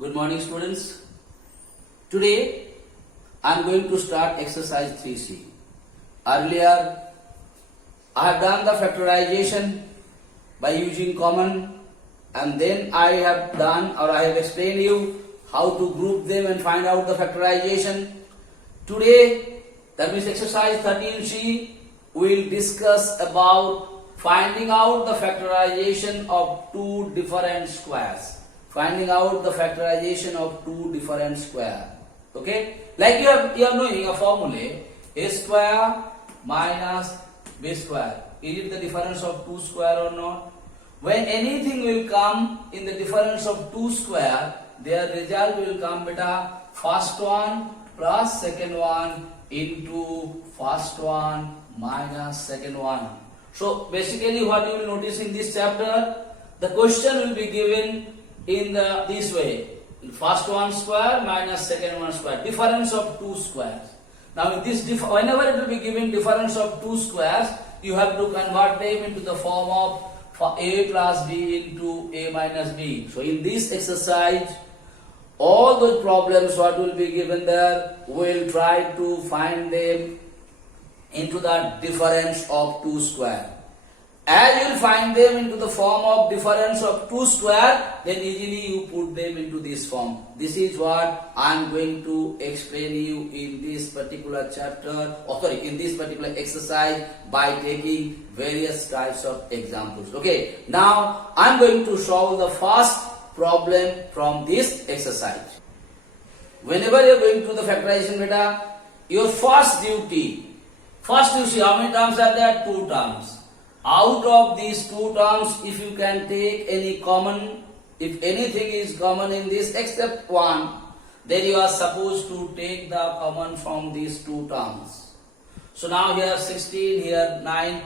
Good morning, students. Today I am going to start exercise 3C. Earlier I have done the factorization by using common, and then I have explained you how to group them and find out the factorization. Today, that means exercise 13C, we will discuss about finding out the factorization of two different squares. Finding out the factorization of two different squares. Okay? Like you are knowing a formula, a square minus b square. Is it the difference of two square or not? When anything will come in the difference of two square, their result will come beta first one plus second one into first one minus second one. So basically what you will notice in this chapter, the question will be given in this way. First one square minus second one square. Difference of two squares. Now in this, whenever it will be given difference of two squares, you have to convert them into the form of a plus b into a minus b. So in this exercise, all those problems what will be given there, we will try to find them into the difference of two square. As you will find them into the form of difference of two square, then easily you put them into this form. This is what I am going to explain you in this particular chapter, in this particular exercise by taking various types of examples. Okay, now I am going to solve the first problem from this exercise. Whenever you are going to the factorization beta, your first duty, you see how many terms are there? Two terms. Out of these two terms, if you can take any common, if anything is common in this except one, then you are supposed to take the common from these two terms. So now here 16, here 9,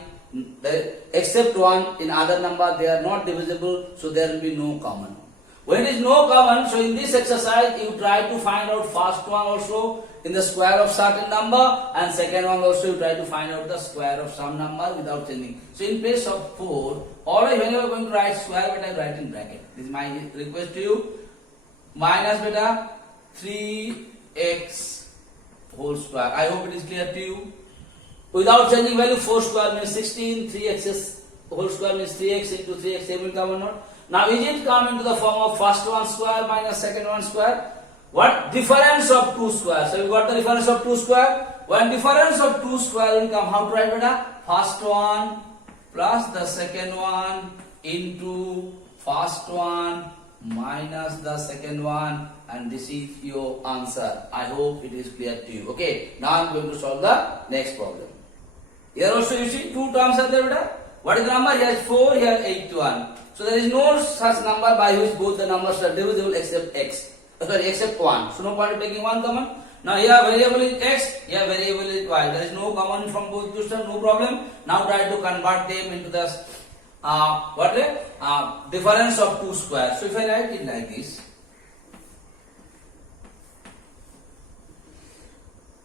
except one, in other number they are not divisible, so there will be no common. When it is no common, so in this exercise you try to find out first one also in the square of certain number, and second one also you try to find out the square of some number without changing. So in place of 4, always when you are going to write square, beta I write in bracket. This is my request to you. Minus beta 3x whole square. I hope it is clear to you. Without changing value, 4 square means 16, 3x whole square means 3x into 3x, they will come or not. Now is it come into the form of first one square minus second one square? What? Difference of two squares. So you got the difference of two square. When difference of two square will come, how to write beta? First one plus the second one into first one minus the second one, and this is your answer. I hope it is clear to you. Okay. Now I am going to solve the next problem. Here also you see two terms are there beta. What is the number? Here is 4, here 81. So there is no such number by which both the numbers are divisible except x. Except 1. So no point of taking one common. Now here variable is x, here variable is y. There is no common from both two terms, no problem. Now try to convert them into the difference of two squares. So if I write it like this,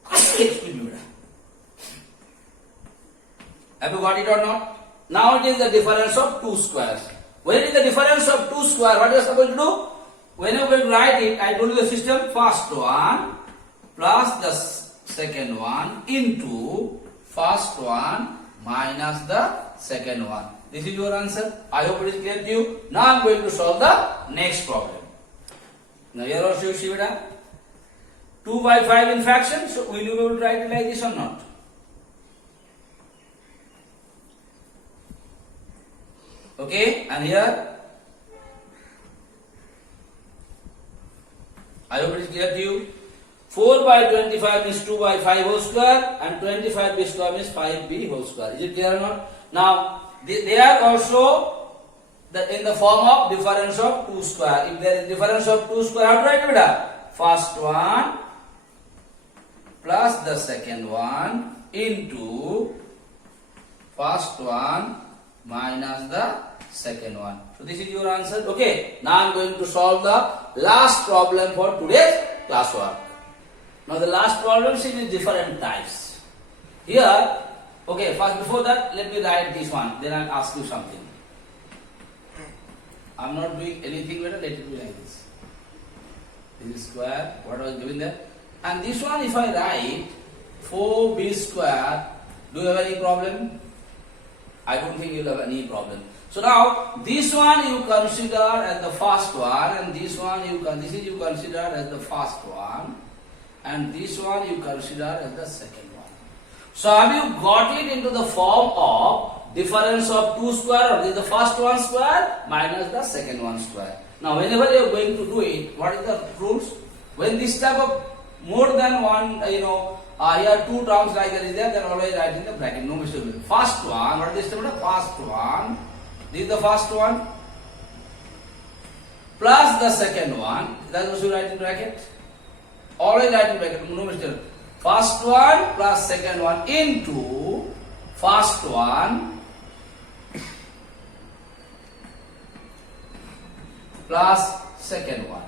excuse me, have you got it or not? Now it is the difference of two squares. When it is the difference of two squares, what you are supposed to do? When you will write it, I told you the system, first one plus the second one into first one minus the second one. This is your answer. I hope it is clear to you. Now I am going to solve the next problem. Now here also you see beta 2 by 5 in fraction. So will you be able to write it like this or not? Okay, and here I hope it is clear to you. 4 by 25 means 2 by 5 whole square, and 25b square means 5b whole square. Is it clear or not? Now, they are also in the form of difference of 2 square. If there is difference of 2 square, how to write it? First one plus the second one into first one minus the second one. So this is your answer. Okay. Now I am going to solve the last problem for today's classwork. Now the last problem is in different types. Here, okay, first before that, let me write this one. Then I'll ask you something. I'm not doing anything better, let it be like this. square, what was given there. And this one if I write 4b square, do you have any problem? I don't think you will have any problem. So now this one you consider as the first one, and this one you consider as the first one, and this one you consider as the second one. So have you got it into the form of difference of 2 square, or this is the first one square minus the second one square. Now whenever you are going to do it, what is the rules? When this type of more than one, here 2 terms like that is there, then always write in the bracket, no mistake. First one, what is this term? First one, this is the first one, plus the second one, that is also write in bracket. Always write in bracket, no mistake. First one plus second one into first one plus second one.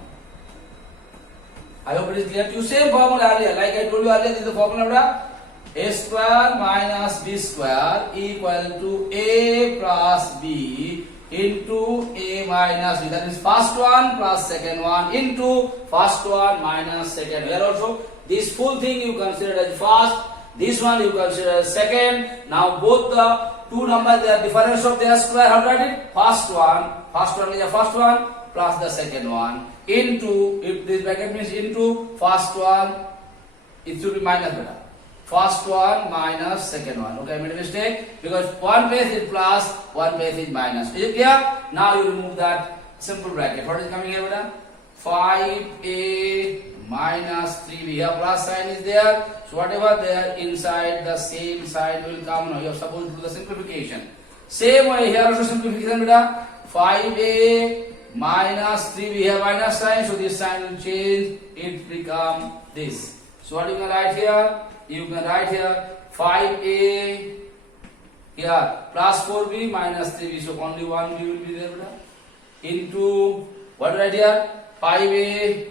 I hope it is clear to you. Same formula earlier, like I told you earlier, this is the formula. A square minus b square equal to a plus b into a minus b. That is first one plus second one into first one minus second. Here also, this full thing you consider as first, this one you consider as second. Now both the two numbers, they are difference of their square. How to write it? First one is the first one plus the second one into, if this bracket means into first one, it should be minus beta. First one minus second one. Okay, I made a mistake because one place is plus, one place is minus. Is it clear? Now you remove that simple bracket. What is coming here, beta? 5a minus 3b. Here plus sign is there. So whatever there inside, the same side will come. Now you are supposed to do the simplification. Same way here also simplification, beta. 5a minus 3b, here minus sign, so this sign will change, it become this. So what you can write here? You can write here 5a here plus 4b minus 3b, so only one b will be there, into what right here? 5a,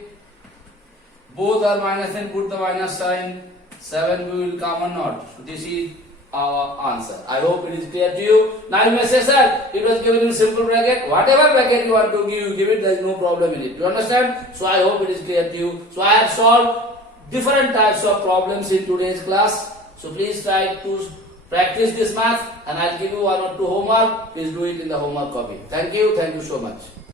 both are minus and put the minus sign, 7b will come or not. So this is our answer. I hope it is clear to you. Now you may say, sir, it was given in simple bracket. Whatever bracket you want to give, you give it. There is no problem in it. You understand? So I hope it is clear to you. So I have solved different types of problems in today's class. So please try to practice this math, and I'll give you 1 or 2 homework. Please do it in the homework copy. Thank you so much.